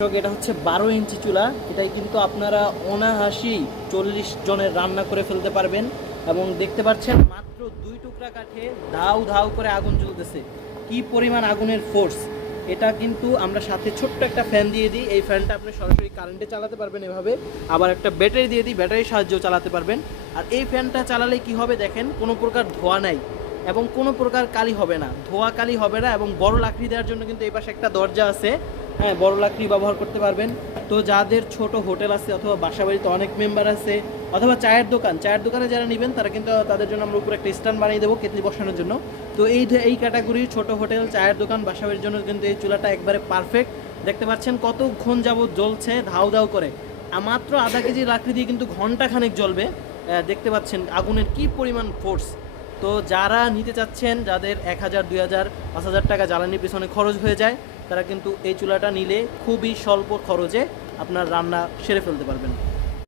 এটা হচ্ছে 12 ইঞ্চি চুলা। এটাই কিন্তু আপনারা অনায়াসেই 40 জনের রান্না করে ফেলতে পারবেন। এবং দেখতে পাচ্ছেন মাত্র 2 টুকরা কাঠে ধাউ ধাউ করে আগুন জ্বলতেছে। কি পরিমাণ আগুনের ফোর্স! এটা কিন্তু আমরা সাথে ছোট্ট একটা ফ্যান দিয়ে দিই। এই ফ্যানটা আপনি সরাসরি কারেন্টে চালাতে পারবেন এভাবে। আবার একটা ব্যাটারি দিয়ে দিই, ব্যাটারির সাহায্যেও চালাতে পারবেন। আর এই ফ্যানটা চালালে কি হবে দেখেন, কোনো প্রকার ধোঁয়া নাই এবং কোনো প্রকার কালি হবে না, ধোঁয়া কালি হবে না। এবং বড় লাকড়ি দেওয়ার জন্য কিন্তু এই পাশে একটা দরজা আছে, হ্যাঁ, বড় লাকড়ি ব্যবহার করতে পারবেন। তো যাদের ছোট হোটেল আছে অথবা বাসা বাড়িতে অনেক মেম্বার আছে অথবা চায়ের দোকানে যারা নেবেন তারা কিন্তু তাদের জন্য আমরা উপরে একটা স্ট্যান্ড বানিয়ে দেবো কেটলি বসানোর জন্য। তো এই ক্যাটাগরির ছোট হোটেল, চায়ের দোকান, বাসা বাড়ির জন্য কিন্তু এই চুলাটা একবারে পারফেক্ট। দেখতে পাচ্ছেন কতক্ষণ যাবত জ্বলছে ধাউ ধাউ করে। মাত্র আধা কেজি লাকড়ি দিয়ে কিন্তু ঘন্টাখানেক জ্বলবে। দেখতে পাচ্ছেন আগুনের কি পরিমাণ ফোর্স। তো যারা নিতে চাচ্ছেন, যাদের 1000, 2000, 5000 টাকা জ্বালানির পিছনে খরচ হয়ে যায়, তারা কিন্তু এই চুলাটা নিলে খুবই স্বল্প খরচে আপনার রান্না সেরে ফেলতে পারবেন।